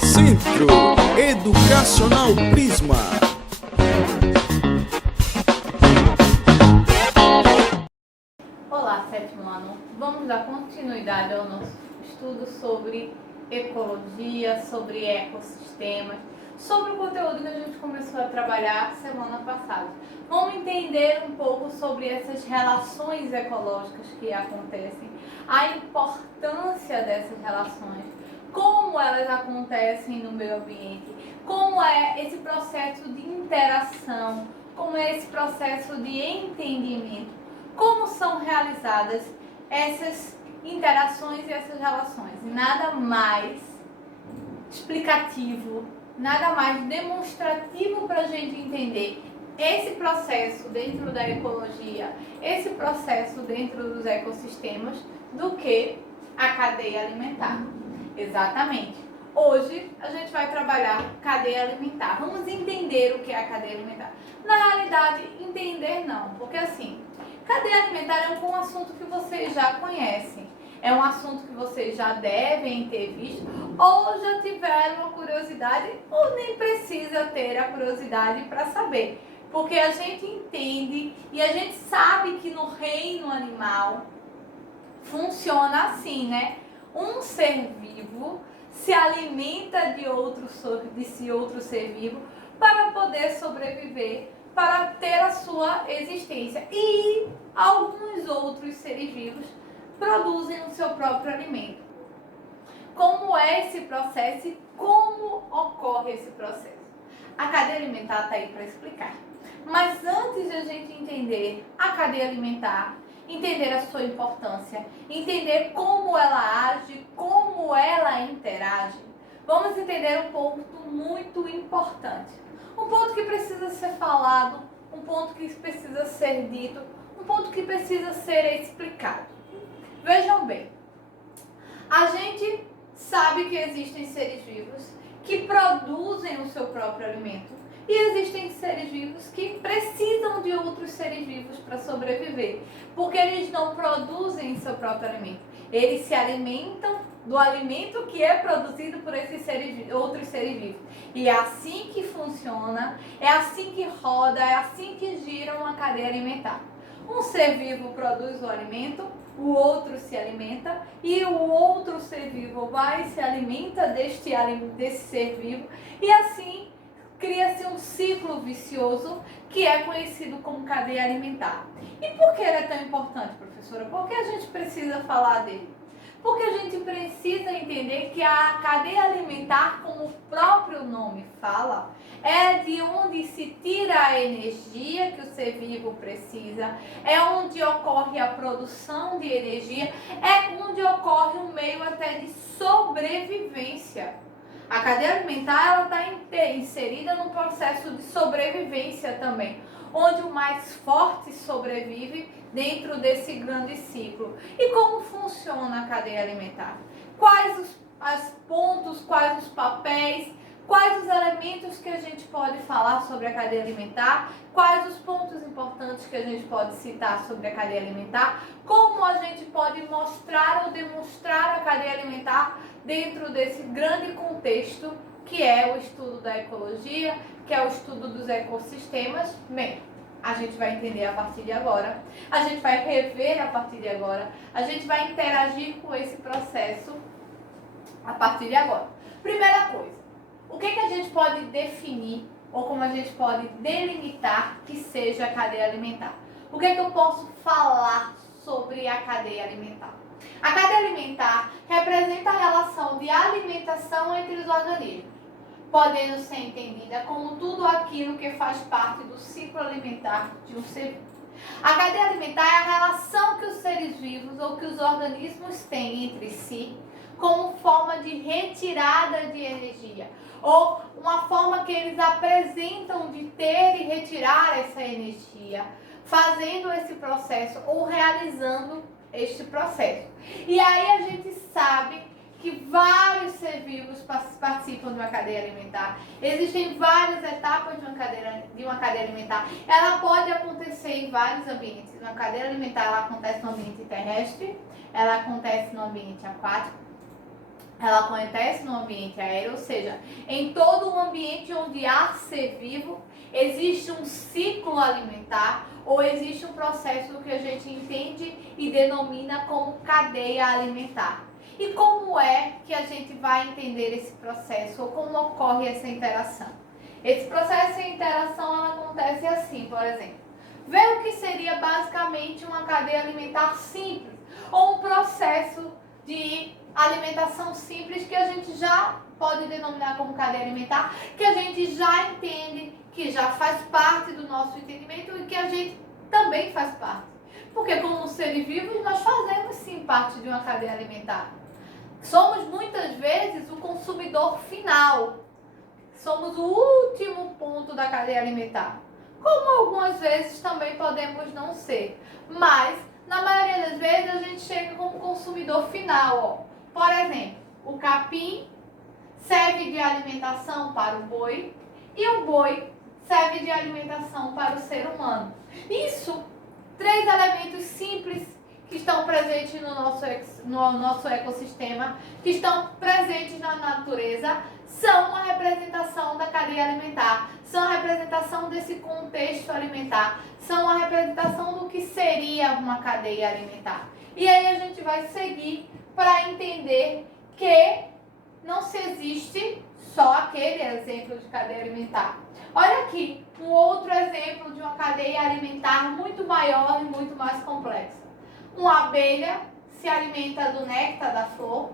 Centro Educacional Prisma. Olá, sétimo ano. Vamos dar continuidade ao nosso estudo sobre ecologia, sobre ecossistemas, sobre o conteúdo que a gente começou a trabalhar semana passada. Vamos entender um pouco sobre essas relações ecológicas que acontecem, a importância dessas relações, como elas acontecem no meio ambiente, como é esse processo de interação, como é esse processo de entendimento, como são realizadas essas interações e essas relações. Nada mais explicativo, nada mais demonstrativo para a gente entender esse processo dentro da ecologia, esse processo dentro dos ecossistemas, do que a cadeia alimentar. Exatamente. Hoje a gente vai trabalhar cadeia alimentar. Vamos entender o que é a cadeia alimentar. Na realidade, entender não, porque assim, cadeia alimentar é um assunto que vocês já conhecem. É um assunto que vocês já devem ter visto, ou já tiveram a curiosidade, ou nem precisa ter a curiosidade para saber. Porque a gente entende e a gente sabe que no reino animal funciona assim, né? Um ser vivo se alimenta de outro ser vivo para poder sobreviver, para ter a sua existência. E alguns outros seres vivos produzem o seu próprio alimento. Como é esse processo e como ocorre esse processo? A cadeia alimentar está aí para explicar. Mas antes de a gente entender a cadeia alimentar, entender a sua importância, entender como ela age, como ela interage, vamos entender um ponto muito importante. Um ponto que precisa ser falado, um ponto que precisa ser dito, um ponto que precisa ser explicado. Vejam bem, a gente sabe que existem seres vivos que produzem o seu próprio alimento e existem seres vivos que precisam de outros seres vivos para sobreviver, porque eles não produzem seu próprio alimento. Eles se alimentam do alimento que é produzido por esses outros seres vivos. E é assim que funciona, é assim que roda, é assim que gira uma cadeia alimentar. Um ser vivo produz o alimento, o outro se alimenta e o outro ser vivo vai e se alimenta desse ser vivo, e assim cria-se um ciclo vicioso que é conhecido como cadeia alimentar. E por que ele é tão importante, professora? Por que a gente precisa falar dele? Porque a gente precisa entender que a cadeia alimentar, como o próprio nome fala, é de onde se tira a energia que o ser vivo precisa, é onde ocorre a produção de energia, é onde ocorre um meio até de sobrevivência. A cadeia alimentar está inserida num processo de sobrevivência também, onde o mais forte sobrevive dentro desse grande ciclo. E como funciona a cadeia alimentar? Quais os pontos, quais os papéis, quais os elementos que a gente pode falar sobre a cadeia alimentar, quais os pontos importantes que a gente pode citar sobre a cadeia alimentar, como a gente pode mostrar ou demonstrar a cadeia alimentar dentro desse grande contexto que é o estudo da ecologia, que é o estudo dos ecossistemas. Bem, a gente vai entender a partir de agora, a gente vai rever a partir de agora, a gente vai interagir com esse processo a partir de agora. Primeira coisa, o que a gente pode definir ou como a gente pode delimitar que seja a cadeia alimentar? O que eu posso falar sobre a cadeia alimentar? A cadeia alimentar representa a relação de alimentação entre os organismos, podendo ser entendida como tudo aquilo que faz parte do ciclo alimentar de um ser vivo. A cadeia alimentar é a relação que os seres vivos ou que os organismos têm entre si como forma de retirada de energia, ou uma forma que eles apresentam de ter e retirar essa energia, fazendo esse processo ou realizando este processo. E aí a gente sabe que vários ser vivos participam de uma cadeia alimentar. Existem várias etapas de uma cadeia alimentar. Ela pode acontecer em vários ambientes. Uma cadeia alimentar ela acontece no ambiente terrestre, ela acontece no ambiente aquático, ela acontece no ambiente aéreo, ou seja, em todo o ambiente onde há ser vivo, existe um ciclo alimentar ou existe um processo que a gente entende e denomina como cadeia alimentar. E como é que a gente vai entender esse processo ou como ocorre essa interação? Esse processo de interação ela acontece assim, por exemplo. Vê o que seria basicamente uma cadeia alimentar simples ou um processo de alimentação simples que a gente já pode denominar como cadeia alimentar, que a gente já entende, que já faz parte do nosso entendimento e que a gente também faz parte. Porque como seres vivos nós fazemos sim parte de uma cadeia alimentar. Somos muitas vezes o consumidor final. Somos o último ponto da cadeia alimentar. Como algumas vezes também podemos não ser. Mas, na maioria das vezes, a gente chega como consumidor final. Ó. Por exemplo, o capim serve de alimentação para o boi e o boi serve de alimentação para o ser humano. Isso, 3 elementos simples que estão presentes no nosso ecossistema, que estão presentes na natureza, são uma representação da cadeia alimentar, são a representação desse contexto alimentar, são a representação do que seria uma cadeia alimentar. E aí a gente vai seguir para entender que não se existe só aquele exemplo de cadeia alimentar. Olha aqui, um outro exemplo de uma cadeia alimentar muito maior e muito mais complexa. Uma abelha se alimenta do néctar da flor,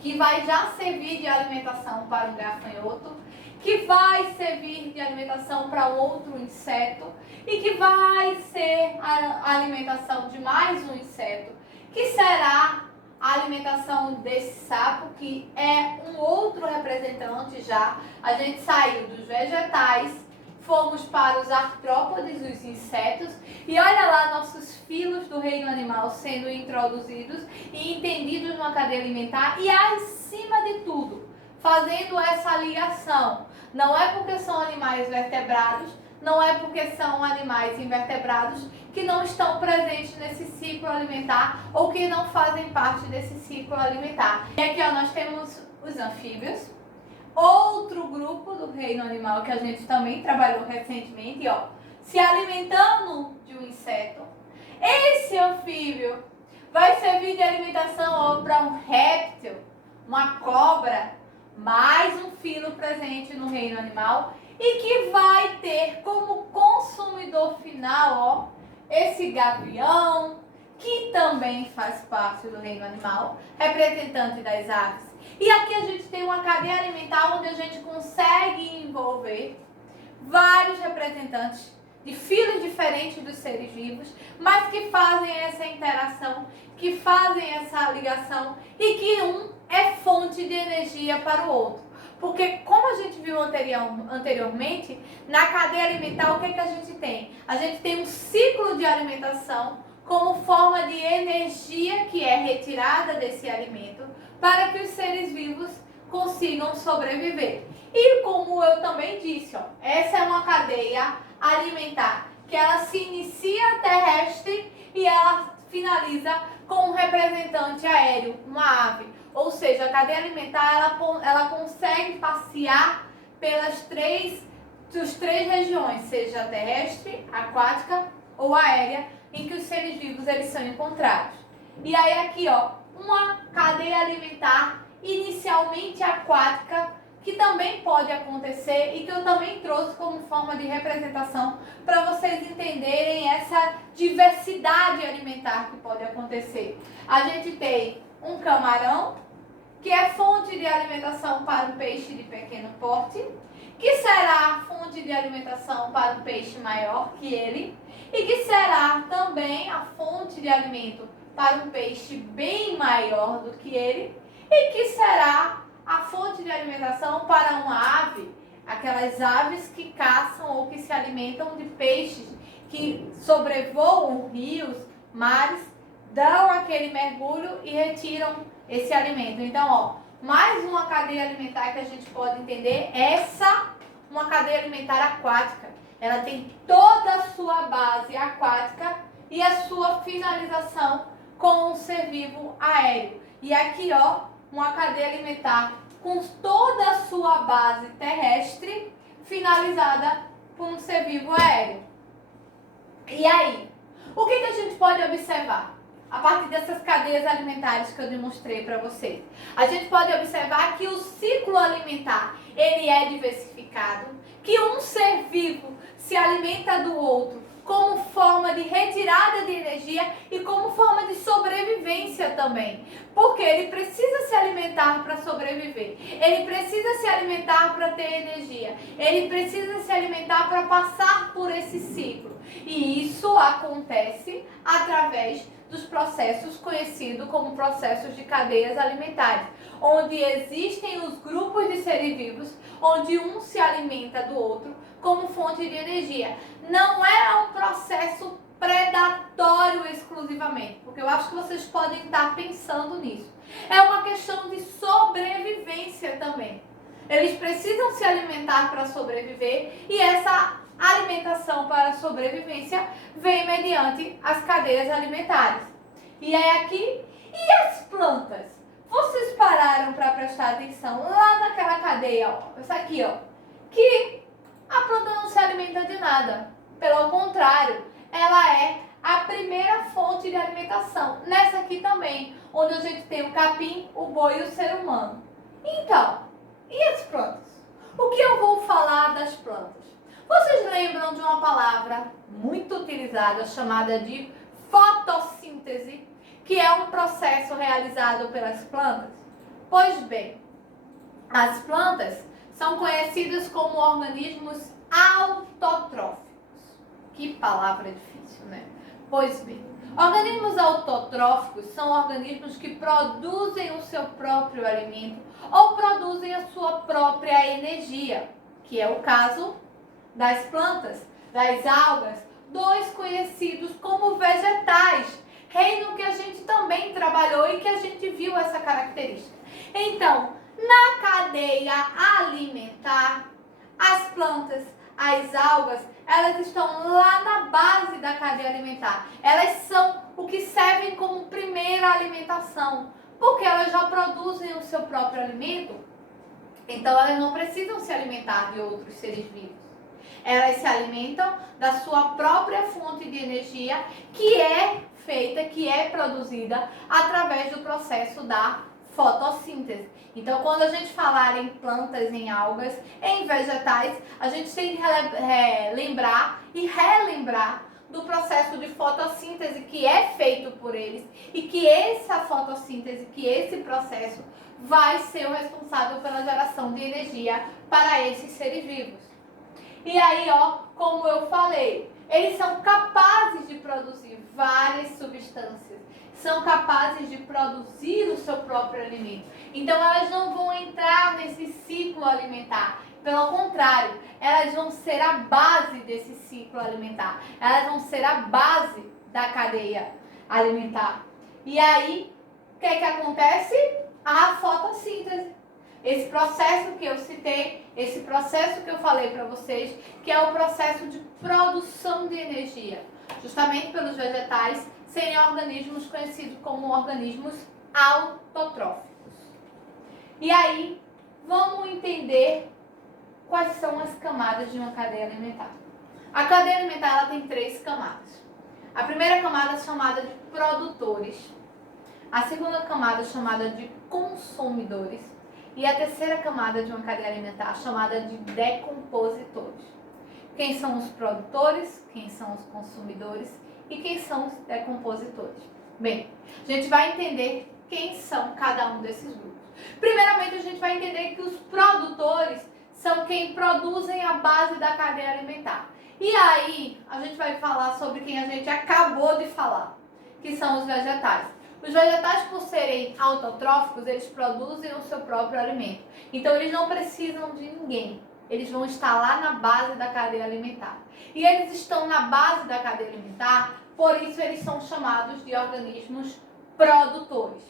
que vai já servir de alimentação para um gafanhoto, que vai servir de alimentação para outro inseto e que vai ser a alimentação de mais um inseto, que será a alimentação desse sapo, que é um outro representante já. A gente saiu dos vegetais, fomos para os artrópodes, os insetos, e olha lá nossos filos do reino animal sendo introduzidos e entendidos numa cadeia alimentar, e acima de tudo, fazendo essa ligação. Não é porque são animais vertebrados, não é porque são animais invertebrados que não estão presentes nesse ciclo alimentar ou que não fazem parte desse ciclo alimentar. E aqui ó, nós temos os anfíbios, outro grupo do reino animal que a gente também trabalhou recentemente, ó, se alimentando de um inseto. Esse anfíbio vai servir de alimentação para um réptil, uma cobra, mais um filo presente no reino animal e que vai ter como consumidor final, ó, esse gavião, que também faz parte do reino animal, representante das aves. E aqui a gente tem uma cadeia alimentar onde a gente consegue envolver vários representantes de filos diferentes dos seres vivos, mas que fazem essa interação, que fazem essa ligação e que um é fonte de energia para o outro. Porque, como a gente viu anteriormente, na cadeia alimentar, o que a gente tem? A gente tem um ciclo de alimentação como forma de energia que é retirada desse alimento para que os seres vivos consigam sobreviver. E como eu também disse, ó, essa é uma cadeia alimentar que ela se inicia terrestre e ela finaliza com um representante aéreo, uma ave. Ou seja, a cadeia alimentar ela consegue passear pelas três regiões, seja terrestre, aquática ou aérea, em que os seres vivos eles são encontrados. E aí aqui, ó, uma cadeia alimentar inicialmente aquática, que também pode acontecer e que eu também trouxe como forma de representação para vocês entenderem essa diversidade alimentar que pode acontecer. A gente tem um camarão, que é fonte de alimentação para um peixe de pequeno porte, que será fonte de alimentação para um peixe maior que ele, e que será também a fonte de alimento para um peixe bem maior do que ele, e que será a fonte de alimentação para uma ave, aquelas aves que caçam ou que se alimentam de peixes que sobrevoam rios, mares, dão aquele mergulho e retiram esse alimento. Então, ó, mais uma cadeia alimentar que a gente pode entender, uma cadeia alimentar aquática. Ela tem toda a sua base aquática e a sua finalização com um ser vivo aéreo. E aqui, ó, uma cadeia alimentar com toda a sua base terrestre finalizada com um ser vivo aéreo. E aí, o que a gente pode observar a partir dessas cadeias alimentares que eu demonstrei para vocês? A gente pode observar que o ciclo alimentar, ele é diversificado, que um ser vivo se alimenta do outro como forma de retirada de energia e como forma de sobrevivência também. Porque ele precisa se alimentar para sobreviver. Ele precisa se alimentar para ter energia. Ele precisa se alimentar para passar por esse ciclo. E isso acontece através dos processos conhecidos como processos de cadeias alimentares, onde existem os grupos de seres vivos, onde um se alimenta do outro como fonte de energia. Não é um processo predatório exclusivamente, porque eu acho que vocês podem estar pensando nisso. É uma questão de sobrevivência também. Eles precisam se alimentar para sobreviver e essa alimentação para sobrevivência vem mediante as cadeias alimentares. E é aqui, e as plantas? Vocês pararam para prestar atenção lá naquela cadeia, ó, essa aqui, ó, que a planta não se alimenta de nada. Pelo contrário, ela é a primeira fonte de alimentação. Nessa aqui também, onde a gente tem o capim, o boi e o ser humano. Então, e as plantas? O que eu vou falar das plantas? Vocês lembram de uma palavra muito utilizada chamada de fotossíntese, que é um processo realizado pelas plantas? Pois bem, as plantas são conhecidas como organismos autotróficos. Que palavra difícil, né? Pois bem, organismos autotróficos são organismos que produzem o seu próprio alimento ou produzem a sua própria energia, que é o caso das plantas, das algas, dos conhecidos como vegetais, reino que a gente também trabalhou e que a gente viu essa característica. Então, na cadeia alimentar, as plantas, as algas, elas estão lá na base da cadeia alimentar. Elas são o que servem como primeira alimentação, porque elas já produzem o seu próprio alimento, então elas não precisam se alimentar de outros seres vivos. Elas se alimentam da sua própria fonte de energia, que é feita, que é produzida através do processo da fotossíntese. Então, quando a gente falar em plantas, em algas, em vegetais, a gente tem que lembrar e relembrar do processo de fotossíntese que é feito por eles e que essa fotossíntese, que esse processo vai ser o responsável pela geração de energia para esses seres vivos. E aí, ó, como eu falei, eles são capazes de produzir várias substâncias, são capazes de produzir o seu próprio alimento. Então, elas não vão entrar nesse ciclo alimentar. Pelo contrário, elas vão ser a base desse ciclo alimentar. Elas vão ser a base da cadeia alimentar. E aí, o que é que acontece? A fotossíntese. Esse processo que eu citei, esse processo que eu falei para vocês, que é o processo de produção de energia, justamente pelos vegetais serem organismos conhecidos como organismos autotróficos. E aí, vamos entender quais são as camadas de uma cadeia alimentar. A cadeia alimentar ela tem 3 camadas. A primeira camada é chamada de produtores, a segunda camada é chamada de consumidores e a terceira camada de uma cadeia alimentar chamada de decompositores. Quem são os produtores, quem são os consumidores e quem são os decompositores? Bem, a gente vai entender quem são cada um desses grupos. Primeiramente, a gente vai entender que os produtores são quem produzem a base da cadeia alimentar. E aí, a gente vai falar sobre quem a gente acabou de falar, que são os vegetais. Os vegetais, por serem autotróficos, eles produzem o seu próprio alimento. Então, eles não precisam de ninguém. Eles vão estar lá na base da cadeia alimentar. E eles estão na base da cadeia alimentar, por isso eles são chamados de organismos produtores.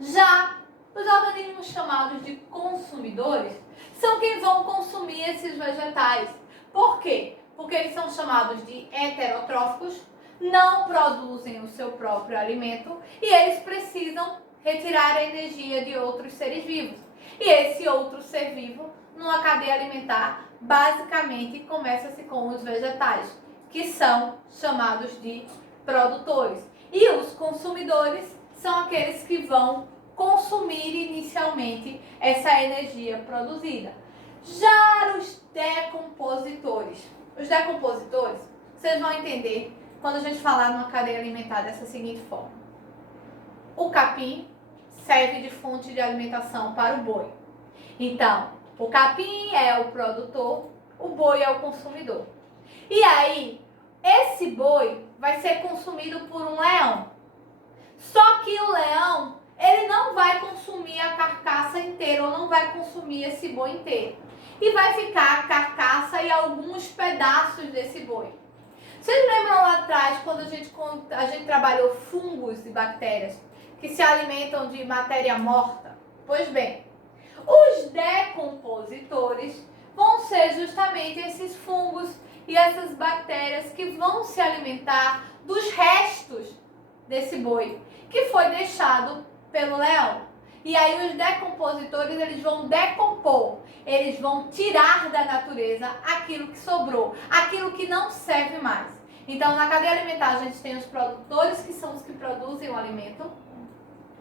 Já os organismos chamados de consumidores são quem vão consumir esses vegetais. Por quê? Porque eles são chamados de heterotróficos, não produzem o seu próprio alimento e eles precisam retirar a energia de outros seres vivos. E esse outro ser vivo, numa cadeia alimentar, basicamente começa-se com os vegetais, que são chamados de produtores. E os consumidores são aqueles que vão consumir inicialmente essa energia produzida. Já os decompositores. Os decompositores, vocês vão entender quando a gente falar numa cadeia alimentar dessa seguinte forma. O capim serve de fonte de alimentação para o boi. Então, o capim é o produtor, o boi é o consumidor. E aí, esse boi vai ser consumido por um leão. Só que o leão, ele não vai consumir a carcaça inteira, ou não vai consumir esse boi inteiro. E vai ficar a carcaça e alguns pedaços desse boi. Vocês lembram lá atrás, quando a gente trabalhou fungos e bactérias que se alimentam de matéria morta? Pois bem, os decompositores vão ser justamente esses fungos e essas bactérias que vão se alimentar dos restos desse boi, que foi deixado pelo leão. E aí os decompositores, eles vão decompor, eles vão tirar da natureza aquilo que sobrou, aquilo que não serve mais. Então, na cadeia alimentar, a gente tem os produtores, que são os que produzem o alimento,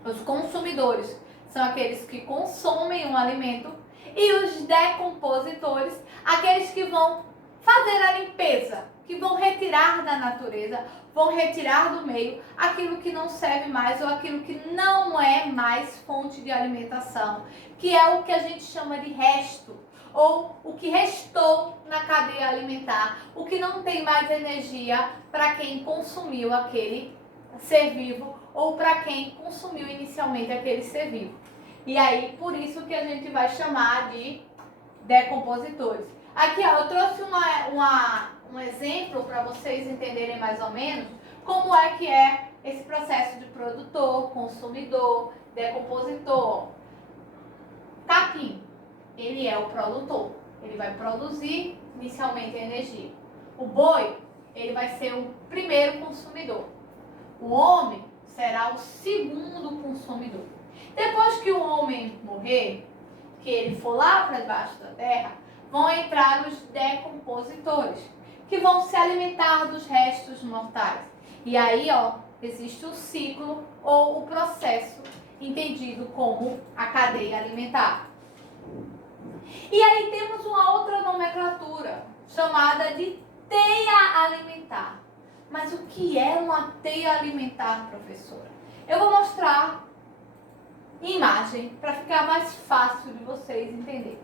os consumidores são aqueles que consomem o alimento, e os decompositores, aqueles que vão fazer a limpeza, que vão retirar da natureza, vão retirar do meio aquilo que não serve mais ou aquilo que não é mais fonte de alimentação, que é o que a gente chama de resto, ou o que restou na cadeia alimentar, o que não tem mais energia para quem consumiu aquele ser vivo ou para quem consumiu inicialmente aquele ser vivo. E aí, por isso que a gente vai chamar de decompositores. Aqui, ó, eu trouxe um exemplo para vocês entenderem mais ou menos como é que é esse processo de produtor, consumidor, decompositor. Capim, ele é o produtor, ele vai produzir inicialmente a energia. O boi, ele vai ser o primeiro consumidor. O homem será o segundo consumidor. Depois que o homem morrer, que ele for lá para debaixo da terra, vão entrar os decompositores, que vão se alimentar dos restos mortais. E aí, ó, existe o ciclo ou o processo entendido como a cadeia alimentar. E aí temos uma outra nomenclatura, chamada de teia alimentar. Mas o que é uma teia alimentar, professora? Eu vou mostrar em imagem para ficar mais fácil de vocês entenderem.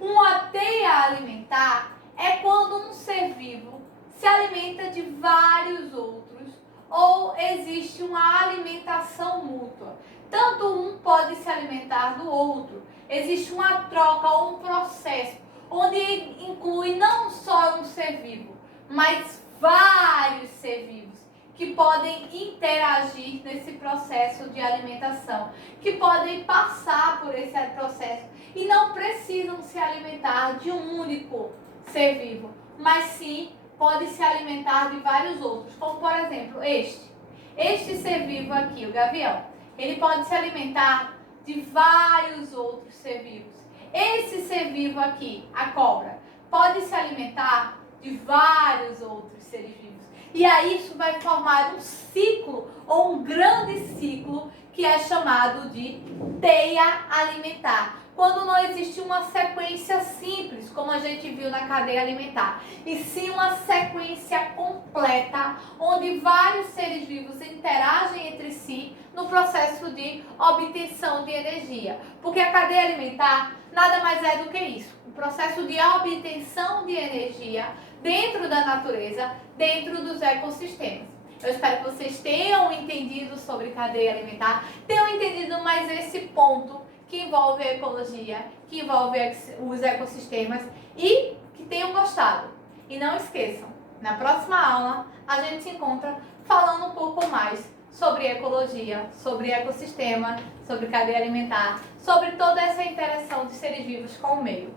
Uma teia alimentar é quando um ser vivo se alimenta de vários outros ou existe uma alimentação mútua. Tanto um pode se alimentar do outro. Existe uma troca ou um processo onde inclui não só um ser vivo, mas vários seres vivos que podem interagir nesse processo de alimentação, que podem passar por esse processo e não precisam se alimentar de um único ser vivo, mas sim pode se alimentar de vários outros, como por exemplo este ser vivo aqui, o gavião, ele pode se alimentar de vários outros seres vivos. Esse ser vivo aqui, a cobra, pode se alimentar de vários outros seres vivos. E aí isso vai formar um ciclo, ou um grande ciclo, que é chamado de teia alimentar. Quando não existe uma sequência simples, como a gente viu na cadeia alimentar, e sim uma sequência completa, onde vários seres vivos interagem entre si no processo de obtenção de energia. Porque a cadeia alimentar nada mais é do que isso, o processo de obtenção de energia dentro da natureza, dentro dos ecossistemas. Eu espero que vocês tenham entendido sobre cadeia alimentar, tenham entendido mais esse ponto que envolve a ecologia, que envolve os ecossistemas e que tenham gostado. E não esqueçam, na próxima aula a gente se encontra falando um pouco mais sobre ecologia, sobre ecossistema, sobre cadeia alimentar, sobre toda essa interação de seres vivos com o meio.